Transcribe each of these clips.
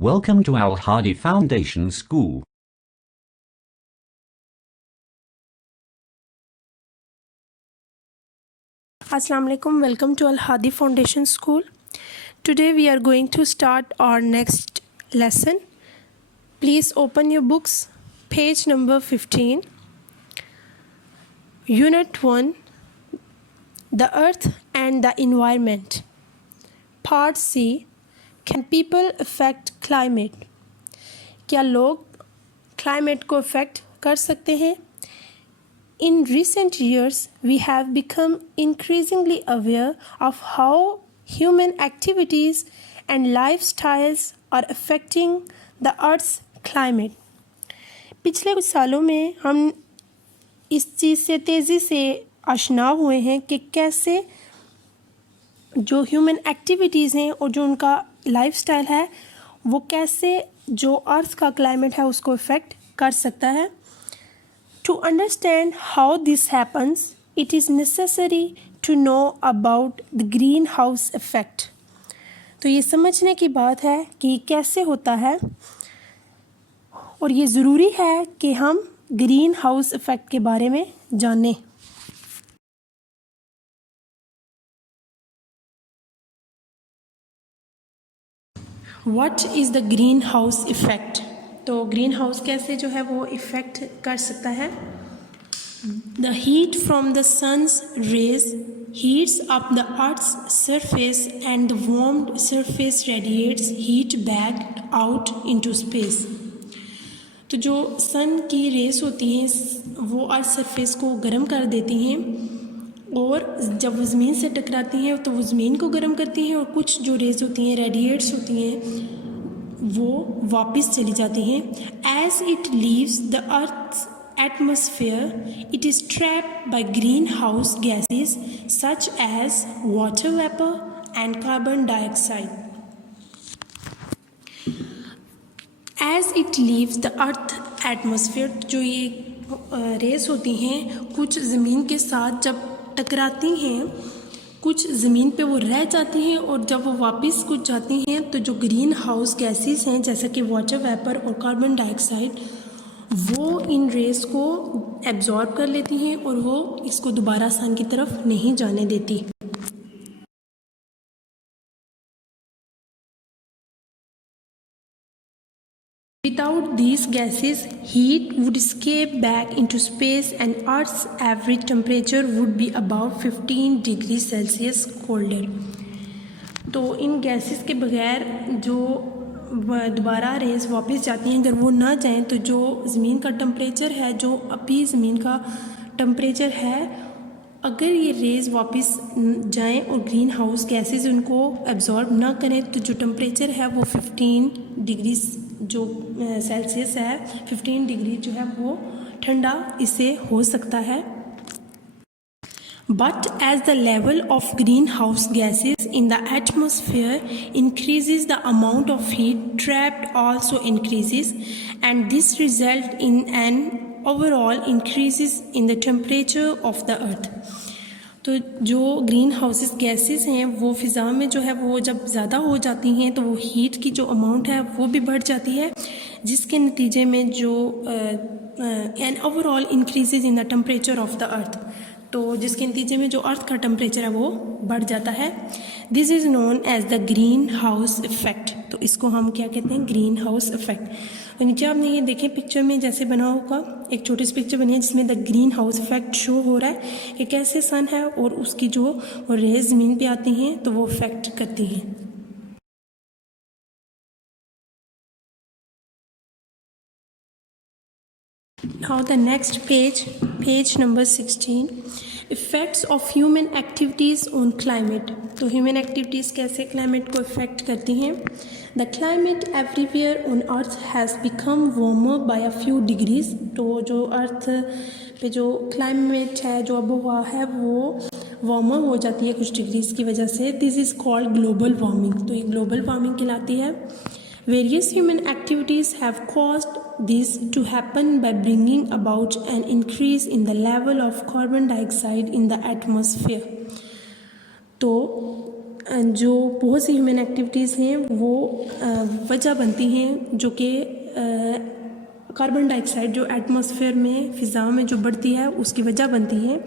Welcome to Al Hadi Foundation School. Assalamu alaikum. Welcome to Al Hadi Foundation School. Today we are going to start our next lesson. Please open your books, page number 15. Unit 1, The Earth and the Environment. Part C, Can people affect climate? क्या लोग climate को affect कर सकते हैं? In recent years, we have become increasingly aware of how human activities and lifestyles are affecting the Earth's climate. पिछले कुछ सालों में हम इस चीज़ से तेज़ी से आशना हुए हैं कि कैसे जो ह्यूमन एक्टिविटीज़ हैं और जो उनका लाइफस्टाइल है वो कैसे जो अर्थ का क्लाइमेट है उसको इफ़ेक्ट कर सकता है. To understand how this happens, it is necessary to know about the greenhouse effect. तो ये समझने की बात है कि कैसे होता है और ये ज़रूरी है कि हम ग्रीन हाउस इफ़ेक्ट के बारे में जानें. What is the greenhouse effect? तो ग्रीन हाउस कैसे जो है वो इफ़ेक्ट कर सकता है. The heat from the sun's rays heats up the earth's surface and the warmed surface radiates heat back out into space. तो जो सन की रेस होती हैं वो अर्थ सरफेस को गर्म कर देती हैं और जब वो ज़मीन से टकराती हैं तो वो ज़मीन को गर्म करती हैं और कुछ जो रेस होती हैं रेडिएट्स होती हैं वो वापस चली जाती हैं. As it leaves the earth atmosphere it is trapped by greenhouse gases such as water vapour and carbon dioxide. As it leaves the earth atmosphere, जो ये रेस होती हैं कुछ ज़मीन के साथ जब टकराती हैं कुछ ज़मीन पे वो रह जाती हैं और जब वो वापस कुछ जाती हैं तो जो ग्रीन हाउस गैसेस हैं जैसा कि वाटर वेपर और कार्बन डाइऑक्साइड वो इन रेस को एब्जॉर्ब कर लेती हैं और वो इसको दोबारा सन की तरफ नहीं जाने देती. Without these gases, heat would escape back into space and Earth's average temperature would be about 15 degrees Celsius colder. तो इन गैसेस के बगैर जो दोबारा रेस वापस जाती हैं अगर वो ना जाएं तो जो ज़मीन का टेम्परेचर है जो अभी ज़मीन का टेम्परेचर है अगर ये रेस वापस जाएं और ग्रीन हाउस गैसेस उनको एब्जॉर्ब ना करें तो जो टेम्परेचर है वो 15 डिग्री जो सेल्सियस है 15 डिग्री जो है वो ठंडा इससे हो सकता है. But as the level of greenhouse gases in the atmosphere increases, the amount of heat trapped also increases, and this results in an overall increases in the temperature of the earth. तो जो green houses gases हैं वो फ़िज़ा में जो है वो जब ज़्यादा हो जाती हैं तो वो हीट की जो अमाउंट है वो भी बढ़ जाती है जिसके नतीजे में जो an overall increases in the temperature of the earth तो जिसके नतीजे में जो अर्थ का टेम्परेचर है वो बढ़ जाता है. This is known as the greenhouse effect. तो इसको हम क्या कहते हैं ग्रीन हाउस इफ़ेक्ट. तो नीचे आपने ये देखें पिक्चर में जैसे बना होगा एक छोटी सी पिक्चर बनी है जिसमें the greenhouse effect show हो रहा है कि कैसे सन है और उसकी जो रेज ज़मीन पे आती हैं तो वो इफ़ेक्ट करती हैं. Now the next page number 16, effects of human activities on climate. तो human activities कैसे climate को affect करती हैं. The climate everywhere on earth has become warmer by a few degrees. तो जो अर्थ पे जो climate है जो आबोहवा है वो वार्मर हो जाती है कुछ डिग्रीज की वजह से. This is called global warming. तो ये ग्लोबल वार्मिंग कहलाती है. Various human activities have caused this to happen by bringing about an increase in the level of carbon dioxide in the atmosphere. तो जो बहुत सी ह्यूमन एक्टिविटीज़ हैं वो वजह बनती हैं जो कि कार्बन डाइऑक्साइड जो एटमॉस्फेयर में फ़िज़ा में जो बढ़ती है उसकी वजह बनती है.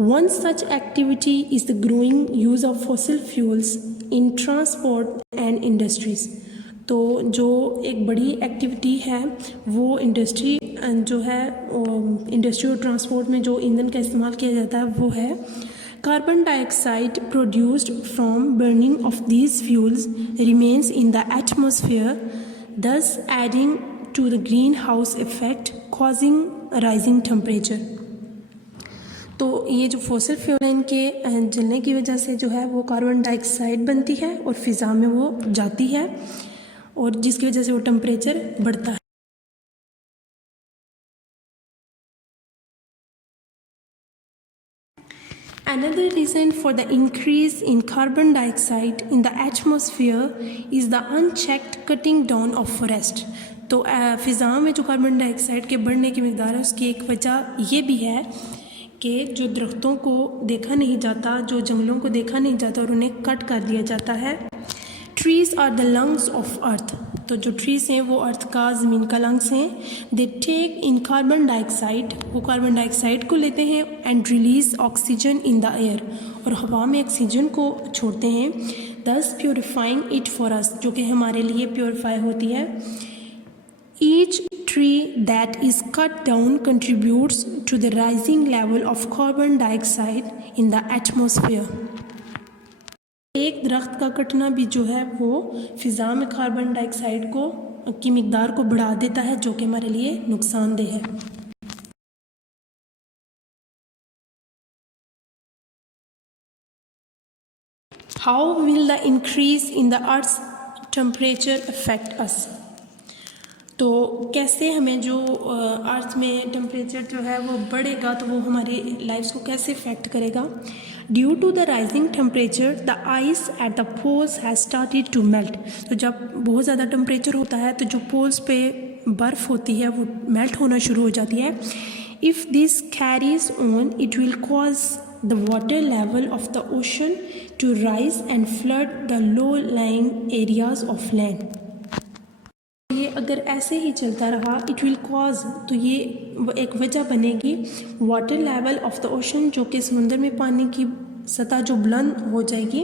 One such activity is the growing use of fossil fuels in transport and industries. तो जो एक बड़ी एक्टिविटी है वो इंडस्ट्री जो है इंडस्ट्री और ट्रांसपोर्ट में जो ईंधन का इस्तेमाल किया जाता है वो है carbon dioxide produced from burning of these fuels remains in the atmosphere, thus adding to the greenhouse effect causing rising temperature. तो ये जो फॉसिल फ्यूल है इनके जलने की वजह से जो है वो कार्बन डाइऑक्साइड बनती है और फ़िज़ा में वो जाती है और जिसकी वजह से वो टेम्परेचर बढ़ता है. Another reason for the increase in carbon dioxide in the atmosphere is the unchecked cutting down of forest. तो फ़िज़ा में जो कार्बन डाइऑक्साइड के बढ़ने की मकदार है उसकी एक वजह ये भी है कि जो दरख्तों को देखा नहीं जाता, जो जंगलों को देखा नहीं जाता और उन्हें कट कर दिया जाता है. Trees are the lungs of earth. तो जो ट्रीज़ हैं वो अर्थ का ज़मीन का लंग्स हैं. They take in carbon dioxide, वो कार्बन डाइऑक्साइड को लेते हैं and release oxygen in the air, और हवा में ऑक्सीजन को छोड़ते हैं. दस प्योरीफाइंग इट फॉर अस, जो कि हमारे लिए प्योरीफाई होती है. Each tree that is cut down contributes to the rising level of carbon dioxide in the atmosphere. एक दरख्त का कटना भी जो है वो फ़िज़ा में कार्बन डाइऑक्साइड को की मिकदार को बढ़ा देता है जो कि हमारे लिए नुकसानदेह है. How will the increase in the Earth's temperature affect us? तो कैसे हमें जो अर्थ में टेम्परेचर जो है वो बढ़ेगा तो वो हमारी लाइफ्स को कैसे इफ़ेक्ट करेगा. Due to the rising temperature the ice at the poles has started to melt. तो जब बहुत ज़्यादा टेम्परेचर होता है तो जो पोल्स पे बर्फ़ होती है वो मेल्ट होना शुरू हो जाती है. If this carries on it will cause the water level of the ocean to rise and flood the low lying areas of land. ये अगर ऐसे ही चलता रहा इट विल कॉज, तो ये एक वजह बनेगी water level of the ocean, जो कि समुंदर में पानी की सतह जो बुलंद हो जाएगी,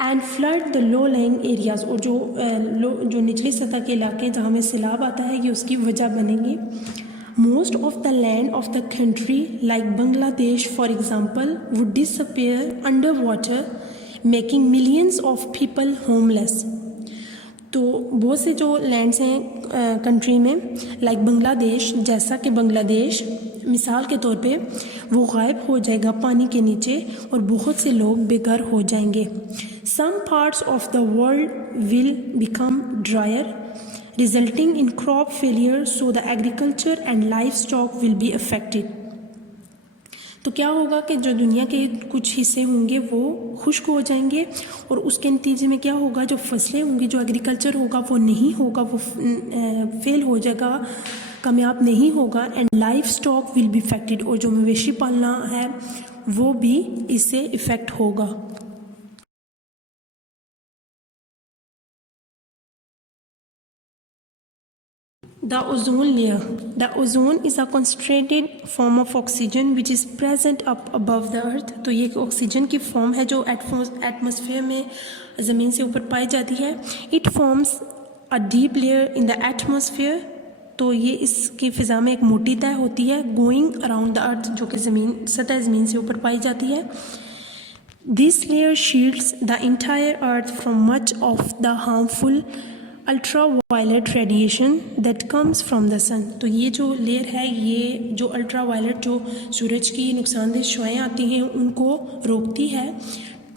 and flood the low lying areas, और जो निचली सतह के इलाके जहाँ में सैलाब आता है ये उसकी वजह बनेगी. Most of the land of the country like Bangladesh for example would disappear under water making millions of people homeless. तो बहुत से जो लैंड्स हैं कंट्री में लाइक बांग्लादेश, जैसा कि बांग्लादेश मिसाल के तौर पे वो गायब हो जाएगा पानी के नीचे और बहुत से लोग बेघर हो जाएंगे. Some parts of the world will become drier resulting in crop failure, so the agriculture and livestock will be affected. तो क्या होगा कि जो दुनिया के कुछ हिस्से होंगे वो खुश्क हो जाएंगे और उसके नतीजे में क्या होगा, जो फसलें होंगी, जो एग्रीकल्चर होगा वो नहीं होगा, वो फेल हो जाएगा, कामयाब नहीं होगा. And livestock will B affected, और जो मवेशी पालना है वो भी इससे इफ़ेक्ट होगा. The ozone layer. The ozone is a concentrated form of oxygen which is present up above the earth. तो ये ऑक्सीजन की फॉर्म है जो एटमॉस्फेयर में ज़मीन से ऊपर पाई जाती है. It forms a deep layer in the atmosphere. तो ये इसकी फ़िज़ा में एक मोटी तह होती है going around the earth, जो कि सतह ज़मीन से ऊपर पाई जाती है. This layer shields the entire earth from much of the harmful ultraviolet radiation that comes from the sun. तो ये जो लेयर है ये जो अल्ट्रावायलेट जो सूरज की नुकसानदेह शुआएँ आती हैं उनको रोकती है.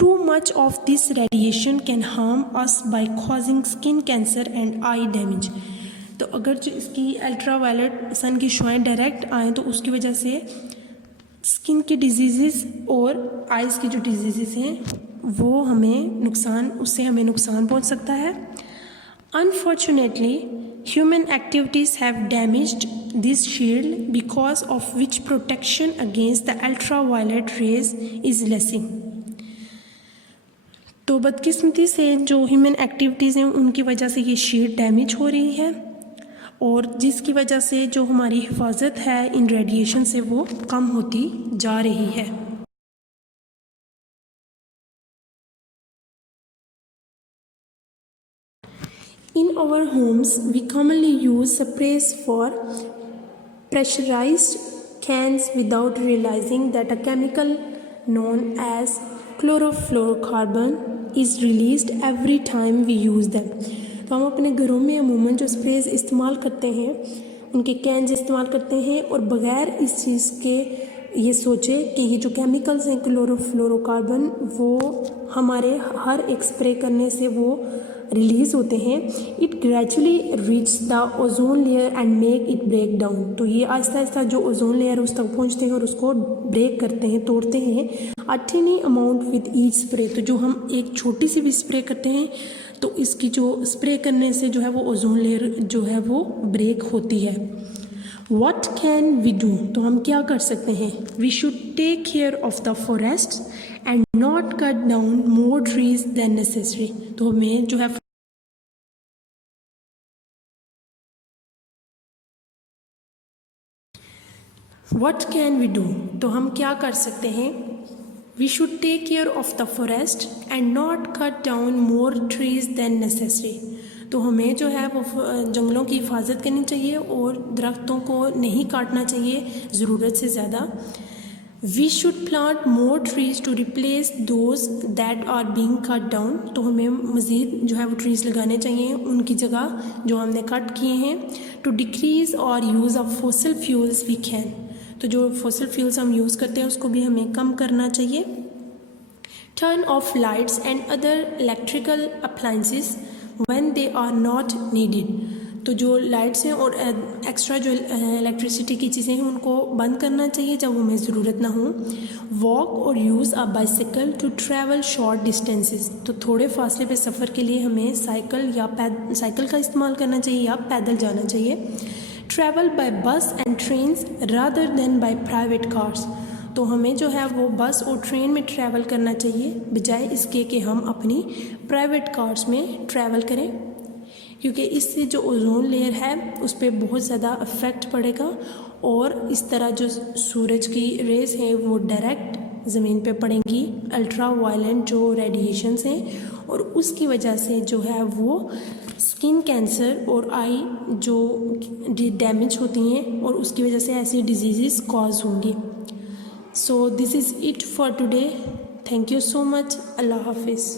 Too much of this radiation can harm us by causing skin cancer and I damage. तो अगर जो इसकी अल्ट्रावायलेट सन की शुआएँ डायरेक्ट आएँ तो उसकी वजह से स्किन की डिजीज़ और आइज़ की जो डिजीज़ हैं वो उससे हमें नुकसान पहुँच सकता है. Unfortunately, human activities have damaged this shield, because of which protection against the ultraviolet rays is lessing. तो बदकिस्मती से जो ह्यूमन एक्टिविटीज़ हैं उनकी वजह से ये शीट डैमेज हो रही है और जिसकी वजह से जो हमारी हिफाजत है इन रेडिएशन से वो कम होती जा रही है। In our homes, we commonly use sprays for pressurized cans without realizing that a chemical known as chlorofluorocarbon is released every time we use them. तो हम अपने घरों में अमूमन जो स्प्रेज इस्तेमाल करते हैं उनके कैंस इस्तेमाल करते हैं और बग़ैर इस चीज़ के ये सोचे कि ये जो केमिकल्स हैं क्लोरोफ्लोरोकार्बन वो हमारे हर एक स्प्रे करने से वो रिलीज़ होते हैं। It gradually reach the ozone layer and make it break down. तो ये आहिस्ता आहिस्ता जो ओजोन लेयर उस तक पहुंचते हैं और उसको ब्रेक करते हैं, तोड़ते हैं a tiny amount with each spray. तो जो हम एक छोटी सी भी स्प्रे करते हैं तो इसकी जो स्प्रे करने से जो है वो ओजोन लेयर जो है वो ब्रेक होती है। What can we do? तो हम क्या कर सकते हैं? We should take care of the forests and not cut down more trees than necessary. तो हमें जो है What can we do? तो हम क्या कर सकते हैं? We should take care of the forest and not cut down more trees than necessary. तो हमें जो है वो जंगलों की हिफाजत करनी चाहिए और दरख्तों को नहीं काटना चाहिए ज़रूरत से ज़्यादा। We should plant more trees to replace those that are being cut down. तो हमें मज़ीद जो है वो ट्रीज़ लगाने चाहिए उनकी जगह जो हमने कट किए हैं। To decrease our use of fossil fuels we can. तो जो फॉसिल फ्यूल्स हम यूज़ करते हैं उसको भी हमें कम करना चाहिए। Turn off lights and other electrical appliances when they are not needed। तो जो लाइट्स हैं और एक्स्ट्रा जो इलेक्ट्रिसिटी की चीज़ें हैं उनको बंद करना चाहिए जब हमें ज़रूरत ना हो। Walk or use a bicycle to travel short distances. तो थोड़े फासले पे सफ़र के लिए हमें साइकिल का इस्तेमाल करना चाहिए या पैदल जाना चाहिए। ट्रैवल बाय बस and trains rather than by private cars. तो हमें जो है वो बस और ट्रेन में ट्रैवल करना चाहिए बजाय इसके कि हम अपनी प्राइवेट कार्स में ट्रैवल करें, क्योंकि इससे जो ओजोन लेयर है उस पर बहुत ज़्यादा इफ़ेक्ट पड़ेगा और इस तरह जो सूरज की रेस हैं वो डायरेक्ट ज़मीन पे पड़ेंगी, अल्ट्रा वायलेंट जो रेडिएशंस हैं, और उसकी वजह से जो है वो स्किन कैंसर और आई जो डैमेज होती हैं और उसकी वजह से ऐसी डिजीज़ कॉज होंगी। So this is it for today. Thank you so much. Allah Hafiz.